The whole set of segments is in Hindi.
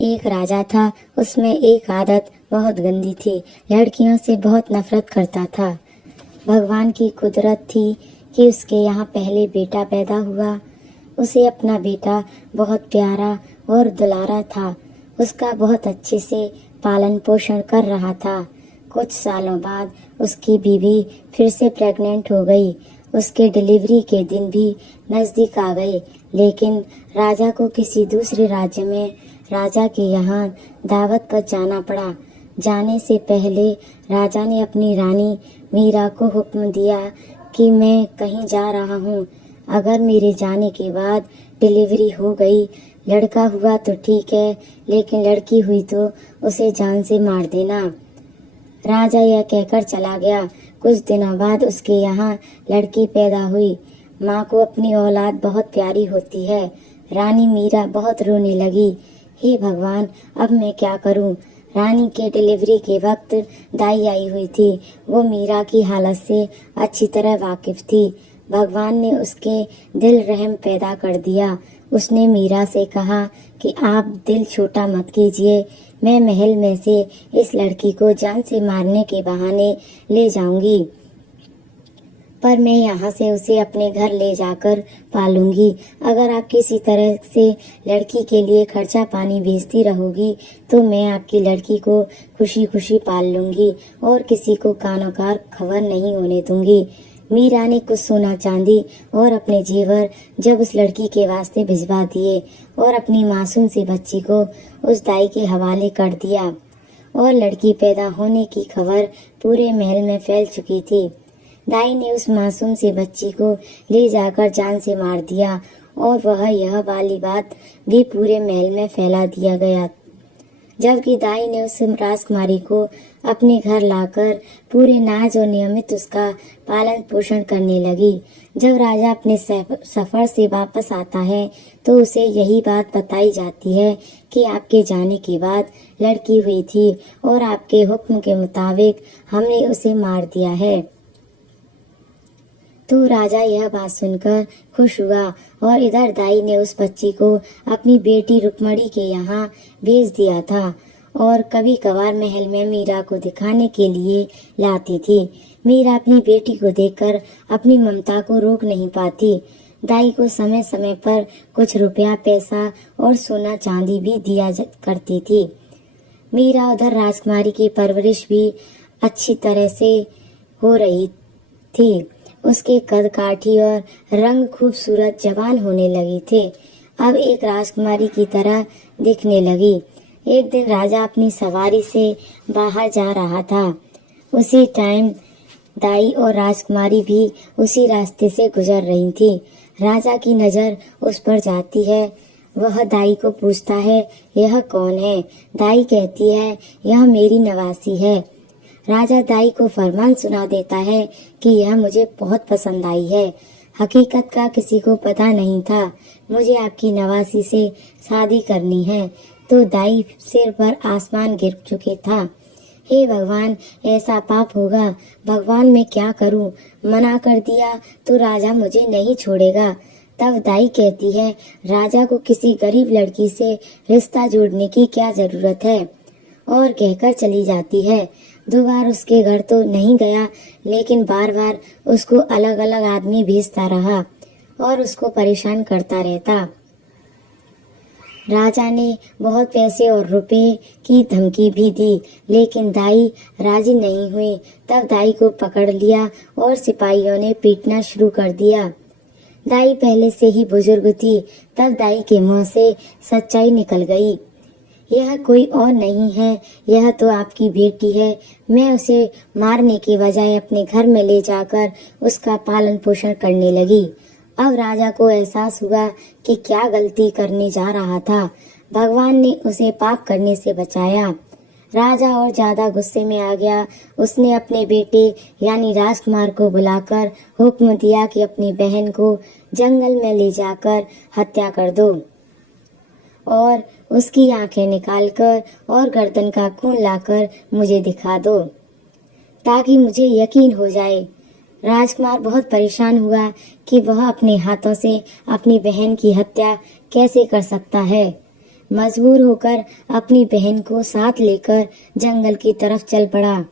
एक राजा था। उसमें एक आदत बहुत गंदी थी। लड़कियों से बहुत नफरत करता था। भगवान की कुदरत थी कि उसके यहाँ पहले बेटा पैदा हुआ। उसे अपना बेटा बहुत प्यारा और दुलारा था। उसका बहुत अच्छे से पालन पोषण कर रहा था। कुछ सालों बाद उसकी बीवी फिर से प्रेग्नेंट हो गई। उसके डिलीवरी के दिन भी नज़दीक आ गए, लेकिन राजा को किसी दूसरे राज्य में राजा के यहाँ दावत पर जाना पड़ा। जाने से पहले राजा ने अपनी रानी मीरा को हुक्म दिया कि मैं कहीं जा रहा हूँ। अगर मेरे जाने के बाद डिलीवरी हो गई, लड़का हुआ तो ठीक है, लेकिन लड़की हुई तो उसे जान से मार देना। राजा यह कहकर चला गया। कुछ दिनों बाद उसके यहाँ लड़की पैदा हुई। माँ को अपनी औलाद बहुत प्यारी होती है। रानी मीरा बहुत रोने लगी। हे भगवान, अब मैं क्या करूं? रानी के डिलीवरी के वक्त दाई आई हुई थी। वो मीरा की हालत से अच्छी तरह वाकिफ थी। भगवान ने उसके दिल रहम पैदा कर दिया। उसने मीरा से कहा कि आप दिल छोटा मत कीजिए, मैं महल में से इस लड़की को जान से मारने के बहाने ले जाऊंगी, पर मैं यहाँ से उसे अपने घर ले जाकर पालूंगी। अगर आप किसी तरह से लड़की के लिए खर्चा पानी भेजती रहोगी तो मैं आपकी लड़की को खुशी खुशी पाल लूंगी और किसी को कानोकार खबर नहीं होने दूंगी। मीरा ने कुछ सोना चांदी और अपने जेवर जब उस लड़की के वास्ते भिजवा दिए और अपनी मासूम सी बच्ची को उस दाई के हवाले कर दिया, और लड़की पैदा होने की खबर पूरे महल में फैल चुकी थी। दाई ने उस मासूम सी बच्ची को ले जाकर जान से मार दिया और यह वाली बात भी पूरे महल में फैला दिया गया। जबकि दाई ने उस राजकुमारी को अपने घर लाकर पूरे नाज और नियमित उसका पालन पोषण करने लगी। जब राजा अपने सफर से वापस आता है तो उसे यही बात बताई जाती है कि आपके जाने के बाद लड़की हुई थी और आपके हुक्म के मुताबिक हमने उसे मार दिया है। तो राजा यह बात सुनकर खुश हुआ और इधर दाई ने उस बच्ची को अपनी बेटी रुक्मणी के यहाँ भेज दिया था और कभी कभार महल में मीरा को दिखाने के लिए लाती थी। मीरा अपनी बेटी को देखकर अपनी ममता को रोक नहीं पाती। दाई को समय समय पर कुछ रुपया पैसा और सोना चांदी भी दिया करती थी। मीरा उधर राजकुमारी की परवरिश भी अच्छी तरह से हो रही थी। उसके कद काठी और रंग खूबसूरत जवान होने लगे थे। अब एक राजकुमारी की तरह दिखने लगी। एक दिन राजा अपनी सवारी से बाहर जा रहा था। उसी टाइम दाई और राजकुमारी भी उसी रास्ते से गुजर रही थी। राजा की नजर उस पर जाती है। वह दाई को पूछता है, यह कौन है? दाई कहती है, यह मेरी नवासी है। राजा दाई को फरमान सुना देता है कि यह मुझे बहुत पसंद आई है। हकीकत का किसी को पता नहीं था। मुझे आपकी नवासी से शादी करनी है। तो दाई सिर पर आसमान गिर चुके था। हे भगवान, ऐसा पाप होगा। भगवान, मैं क्या करूं? मना कर दिया तो राजा मुझे नहीं छोड़ेगा। तब दाई कहती है, राजा को किसी गरीब लड़की से रिश्ता जोड़ने की क्या जरूरत है, और कहकर चली जाती है। 2 बार उसके घर तो नहीं गया, लेकिन बार बार उसको अलग अलग आदमी भेजता रहा और उसको परेशान करता रहता। राजा ने बहुत पैसे और रुपए की धमकी भी दी, लेकिन दाई राजी नहीं हुई। तब दाई को पकड़ लिया और सिपाहियों ने पीटना शुरू कर दिया। दाई पहले से ही बुजुर्ग थी। तब दाई के मुंह से सच्चाई निकल गई। यह कोई और नहीं है, यह तो आपकी बेटी है। मैं उसे मारने के बजाय अपने घर में ले जाकर उसका पालन पोषण करने लगी। अब राजा को एहसास हुआ कि क्या गलती करने जा रहा था। भगवान ने उसे पाप करने से बचाया। राजा और ज्यादा गुस्से में आ गया। उसने अपने बेटे यानी राजकुमार को बुलाकर हुक्म दिया कि अपनी बहन को जंगल में ले जाकर हत्या कर दो और उसकी आंखें निकालकर और गर्दन का खून लाकर मुझे दिखा दो, ताकि मुझे यकीन हो जाए। राजकुमार बहुत परेशान हुआ कि वह अपने हाथों से अपनी बहन की हत्या कैसे कर सकता है। मजबूर होकर अपनी बहन को साथ लेकर जंगल की तरफ चल पड़ा।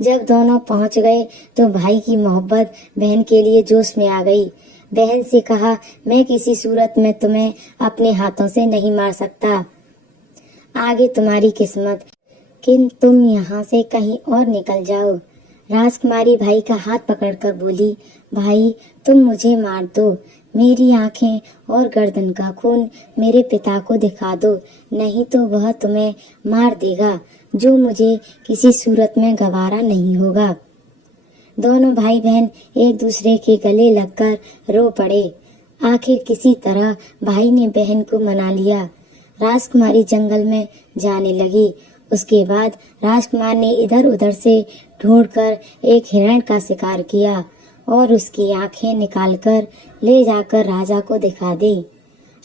जब दोनों पहुंच गए तो भाई की मोहब्बत बहन के लिए जोश में आ गई। बहन से कहा, मैं किसी सूरत में तुम्हें अपने हाथों से नहीं मार सकता, आगे तुम्हारी किस्मत, कि तुम यहाँ से कहीं और निकल जाओ। राजकुमारी भाई का हाथ पकड़कर बोली, भाई तुम मुझे मार दो, मेरी आंखें और गर्दन का खून मेरे पिता को दिखा दो, नहीं तो वह तुम्हें मार देगा, जो मुझे किसी सूरत में गवारा नहीं होगा। दोनों भाई बहन एक दूसरे के गले लगकर रो पड़े। आखिर किसी तरह भाई ने बहन को मना लिया। राजकुमारी जंगल में जाने लगी। उसके बाद राजकुमार ने इधर उधर से ढूंढकर एक हिरण का शिकार किया और उसकी आंखें निकालकर ले जाकर राजा को दिखा दी।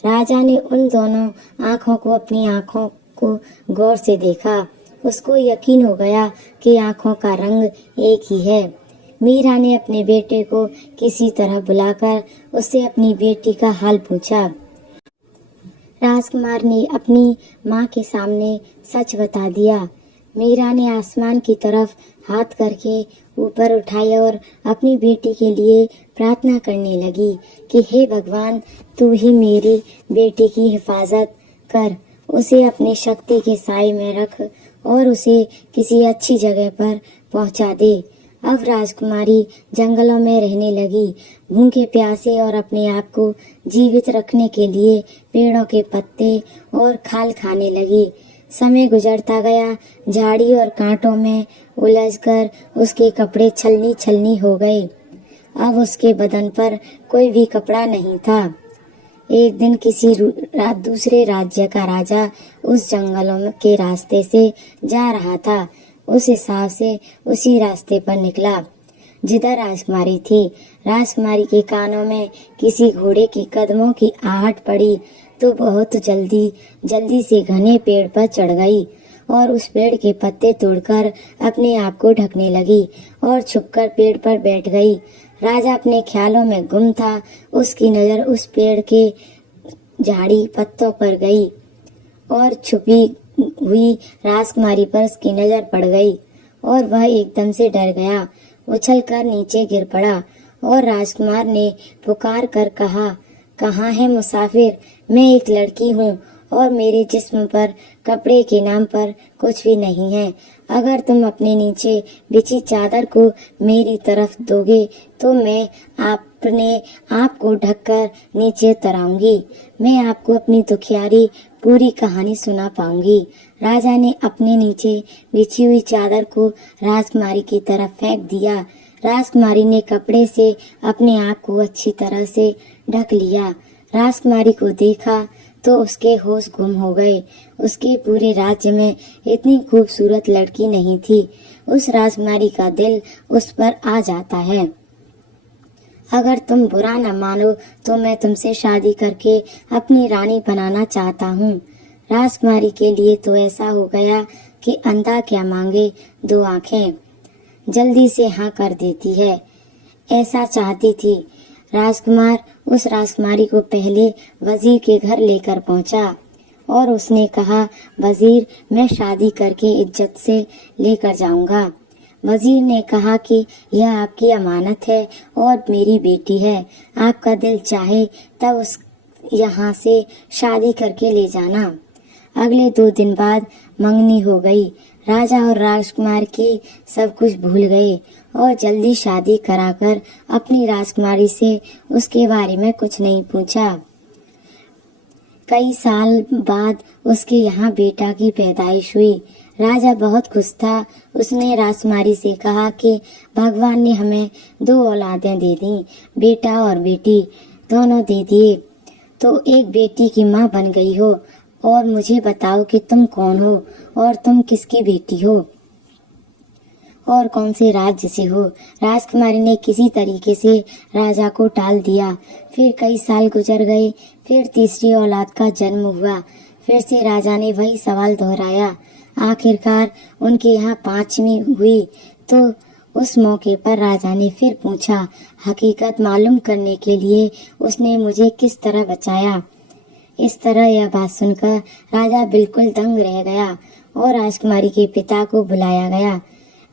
राजा ने उन दोनों आंखों को अपनी आंखों को गौर से देखा। उसको यकीन हो गया कि आंखों का रंग एक ही है। मीरा ने अपने बेटे को किसी तरह बुलाकर उससे अपनी बेटी का हाल पूछा। राजकुमार ने अपनी माँ के सामने सच बता दिया। मीरा ने आसमान की तरफ हाथ करके ऊपर उठाया और अपनी बेटी के लिए प्रार्थना करने लगी कि हे भगवान, तू ही मेरी बेटी की हिफाजत कर, उसे अपनी शक्ति के साए में रख और उसे किसी अच्छी जगह पर पहुंचा दे। अब राजकुमारी जंगलों में रहने लगी। भूखे प्यासे और अपने आप को जीवित रखने के लिए पेड़ों के पत्ते और खाल खाने लगी। समय गुजरता गया। झाड़ी और कांटों में उलझकर उसके कपड़े छलनी छलनी हो गए। अब उसके बदन पर कोई भी कपड़ा नहीं था। एक दिन किसी दूसरे राज्य का राजा उस जंगलों के रास्ते से जा रहा था। उस हिसाब से उसी रास्ते पर निकला जिधर राजकुमारी थी। राजकुमारी के कानों में किसी घोड़े के कदमों की आहट पड़ी तो बहुत जल्दी से घने पेड़ पर चढ़ गई और उस पेड़ के पत्ते तोड़कर अपने आप को ढकने लगी और छुपकर पेड़ पर बैठ गई। राजा अपने ख्यालों में गुम था। उसकी नजर उस पेड़ के झाड़ी पत्तों पर गई और छुपी हुई राजकुमारी पर उसकी नजर पड़ गई और वह एकदम से डर गया, उछलकर नीचे गिर पड़ा और राजकुमार ने पुकार कर कहा, कहाँ है मुसाफिर? मैं एक लड़की हूँ और मेरे जिस्म पर कपड़े के नाम पर कुछ भी नहीं है। अगर तुम अपने नीचे बिछी चादर को मेरी तरफ दोगे तो मैं अपने आप को ढककर नीचे उतर आऊंगी। मैं आपको अपनी दुखियारी पूरी कहानी सुना पाऊंगी। राजा ने अपने नीचे बिछी हुई चादर को राजकुमारी की तरफ फेंक दिया। राजकुमारी ने कपड़े से अपने आप को अच्छी तरह से ढक लिया। राजकुमारी को देखा तो उसके होश गुम हो गए। उसके पूरे राज्य में इतनी खूबसूरत लड़की नहीं थी। उस राजकुमारी का दिल उस पर आ जाता है। अगर तुम बुरा न मानो तो मैं तुमसे शादी करके अपनी रानी बनाना चाहता हूँ। राजकुमारी के लिए तो ऐसा हो गया कि अंधा क्या मांगे दो आंखें, जल्दी से हाँ कर देती है। ऐसा चाहती थी। राजकुमार उस राजकुमारी को पहले वजीर के घर लेकर पहुंचा और उसने कहा, वजीर, मैं शादी करके इज्जत से लेकर जाऊंगा। वजीर ने कहा कि यह आपकी अमानत है और मेरी बेटी है। आपका दिल चाहे तब उस यहाँ से शादी करके ले जाना। अगले 2 दिन बाद मंगनी हो गई। राजा और राजकुमार की सब कुछ भूल गए और जल्दी शादी कराकर अपनी राजकुमारी से उसके बारे में कुछ नहीं पूछा। कई साल बाद उसके यहाँ बेटा की पैदाइश हुई। राजा बहुत खुश था। उसने राजकुमारी से कहा कि भगवान ने हमें 2 औलादें दे दी, बेटा और बेटी दोनों दे दिए, तो एक बेटी की माँ बन गई हो। और मुझे बताओ कि तुम कौन हो और तुम किसकी बेटी हो और कौन से राज्य से हो। राजकुमारी ने किसी तरीके से राजा को टाल दिया। फिर कई साल गुजर गए। फिर तीसरी औलाद का जन्म हुआ। फिर से राजा ने वही सवाल दोहराया। आखिरकार उनके यहाँ 5वीं हुई तो उस मौके पर राजा ने फिर पूछा। हकीकत मालूम करने के लिए उसने मुझे किस तरह बचाया। इस तरह यह बात सुनकर राजा बिल्कुल दंग रह गया और राजकुमारी के पिता को बुलाया गया।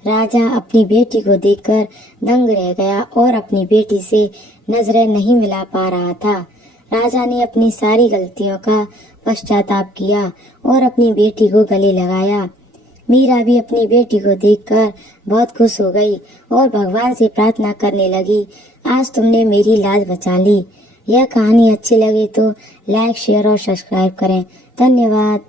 राजा अपनी बेटी को देखकर दंग रह गया और अपनी बेटी से नजरें नहीं मिला पा रहा था। राजा ने अपनी सारी गलतियों का पश्चाताप किया और अपनी बेटी को गले लगाया। मीरा भी अपनी बेटी को देखकर बहुत खुश हो गई और भगवान से प्रार्थना करने लगी, आज तुमने मेरी लाज बचा ली। यह कहानी अच्छी लगे तो लाइक, शेयर और सब्सक्राइब करें। धन्यवाद।